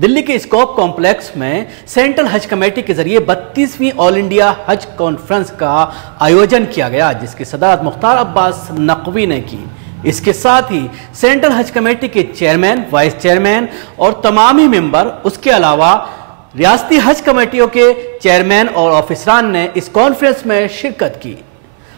दिल्ली के scope complex में central हज कमेटी के जरिए 32वीं ऑल इंडिया हज कॉन्फ्रेंस का आयोजन किया गया, जिसकी सदारत मुख्तार अब्बास नकवी ने की। इसके साथ ही सेंट्रल हज कमेटी के चेयरमैन, वाइस चेयरमैन और तमाम ही मेंबर, उसके अलावा रियासती हज कमेटियों के चेयरमैन और ऑफिसरान ने इस कॉन्फ्रेंस में शिरकत की।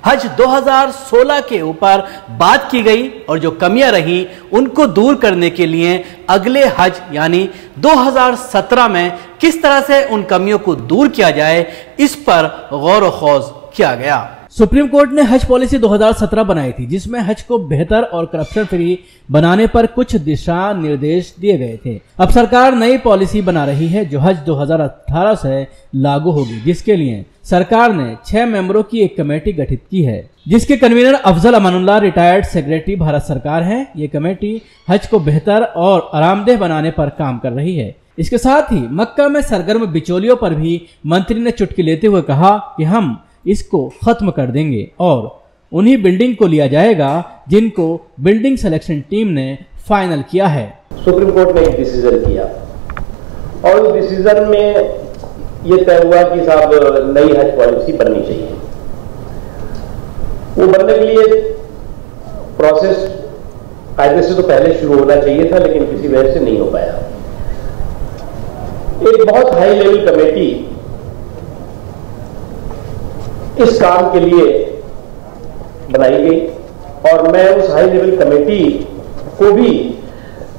हज 2016 के ऊपर बात की गई और जो कमियां रही उनको दूर करने के लिए अगले हज यानी 2017 में किस तरह से उन कमियों को दूर किया जाए, इस पर गौर व खौज किया गया। सुप्रीम कोर्ट ने हज पॉलिसी 2017 बनाई थी, जिसमें हज को बेहतर और करप्शन फ्री बनाने पर कुछ दिशा निर्देश दिए गए थे। अब सरकार नई पॉलिसी बना रही है जो हज 2018 से लागू होगी, जिसके लिए सरकार ने 6 मेंबरों की एक कमेटी गठित की है, जिसके convener Afzal Amanullah retired secretary Bharat सरकार है। ये कमेटी हज को बेहतर और आरामदेह बनाने पर काम कर रही है। इसके साथ ही मक्का में सरगर्म बिचौलियों पर भी मंत्री ने चुटकी लेते हुए कहा कि हम इसको खत्म कर देंगे और उन्हीं बिल्डिंग को लिया जाएगा जिनको बिल्डिंग सिलेक्शन टीम ने फाइनल किया है। सुप्रीम कोर्ट ने एक डिसीजन किया और उस डिसीजन में ये तय हुआ कि साहब नई हज पॉलिसी बननी चाहिए। वो बनने के लिए प्रोसेस कायदे से तो पहले शुरू होना चाहिए था, लेकिन किसी वजह से नहीं हो पाया। एक बहुत हाई लेवल कमेटी इस काम के लिए बनाई गई और मैं उस हाई लेवल कमेटी को भी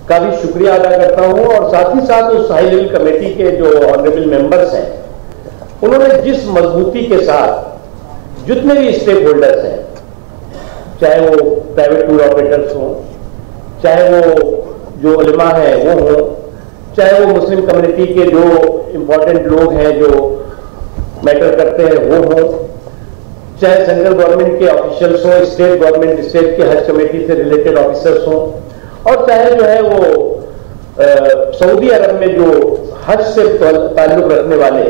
का भी शुक्रिया अदा करता हूं और साथ ही साथ उस हाई लेवल कमेटी के जो ऑनरेबल मेंबर्स हैं, उन्होंने जिस मजबूती के साथ जितने भी स्टेक होल्डर्स हैं, चाहे वो प्राइवेट टूर ऑपरेटर्स हों, चाहे वो जो उलेमा हैं वो हों, चाहे वो मुस्लिम कम्युनिटी के जो इंपॉर्टेंट लोग हैं जो मैटर करते हैं वो हों, चाहे सेंट्रल गवर्नमेंट के ऑफिशियल्स हों, स्टेट गवर्नमेंट, स्टेट के हज कमेटी से रिलेटेड ऑफिसर्स हों, और चाहे जो है वो सऊदी अरब में जो हज से ताल्लुक रखने वाले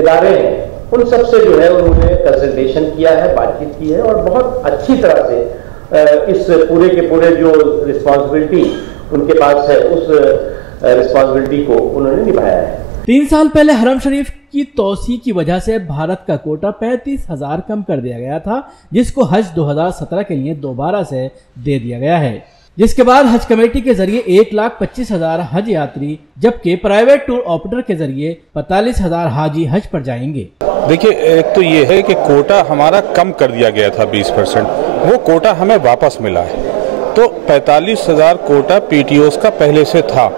इदारे हैं, उन सब से जो है उन्होंने कंसल्टेशन किया है, बातचीत की है और बहुत अच्छी तरह से इस पूरे के पूरे जो रिस्पॉन्सिबिलिटी उनके पास है उस रिस्पॉन्सिबिलिटी को उन्होंने निभाया है। 3 साल पहले हरम शरीफ की तोसी की वजह से भारत का कोटा 35,000 कम कर दिया गया था, जिसको हज 2017 के लिए दोबारा से दे दिया गया है, जिसके बाद हज कमेटी के जरिए 1,25,000 हज यात्री, जबकि प्राइवेट टूर ऑपरेटर के जरिए 45,000 हाजी हज पर जाएंगे। देखिए, एक तो ये है कि कोटा हमारा कम कर दिया गया था 20%, वो कोटा हमें वापस मिला है। तो 45,000 कोटा पीटीओस का पहले से था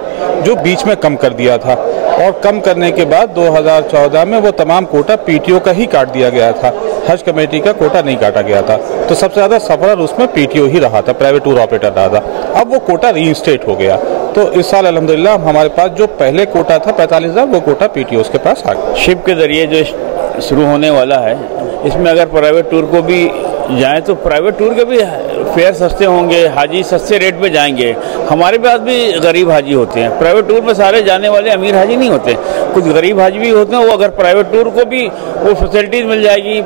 जो बीच में कम कर दिया था और कम करने के बाद 2014 में वो तमाम कोटा पीटीओ का ही काट दिया गया था, हज कमेटी का कोटा नहीं काटा गया था। तो सबसे ज़्यादा सफर उसमें पीटीओ ही रहा था, प्राइवेट टूर ऑपरेटर रहा था। अब वो कोटा रीइंस्टेट हो गया, तो इस साल अल्हम्दुलिल्लाह हमारे पास जो पहले कोटा था 45,000, वो कोटा पीटीओ के पास आ गया। शिप के जरिए जो शुरू होने वाला है, इसमें अगर प्राइवेट टूर को भी जाएँ तो प्राइवेट टूर के भी फेयर सस्ते होंगे, हाजी सस्ते रेट पे जाएंगे। हमारे पास भी गरीब हाजी होते हैं, प्राइवेट टूर में सारे जाने वाले अमीर हाजी नहीं होते, कुछ गरीब हाजी भी होते हैं। वो अगर प्राइवेट टूर को भी वो फैसिलिटीज मिल जाएगी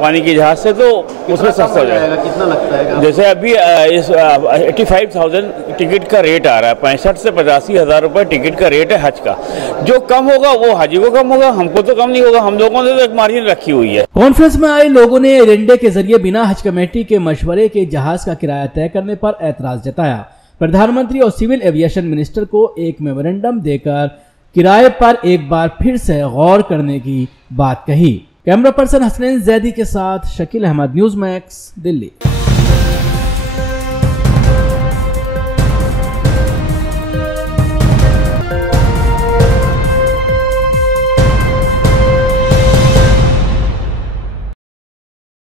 पानी की जहाज से, तो उसमें सस्ता हो जाएगा। कितना लगता है? जैसे अभी इस 85,000 टिकट का रेट आ रहा है, 65 से 85,000 रुपये टिकट का रेट है हज का। जो कम होगा वो हाजी को कम होगा, हमको तो कम नहीं होगा, हम लोगों ने तो एक मार्जिन रखी हुई है। कॉन्फ्रेंस में आए लोगों ने एजेंडे के जरिए बिना हज कमेटी के मशवरे के जहाज का किराया तय करने पर ऐतराज जताया। प्रधानमंत्री और सिविल एविएशन मिनिस्टर को एक मेमोरेंडम देकर किराए पर एक बार फिर से गौर करने की बात कही। कैमरा पर्सन हसनैन जैदी के साथ शकील अहमद, न्यूज़ मैक्स, दिल्ली।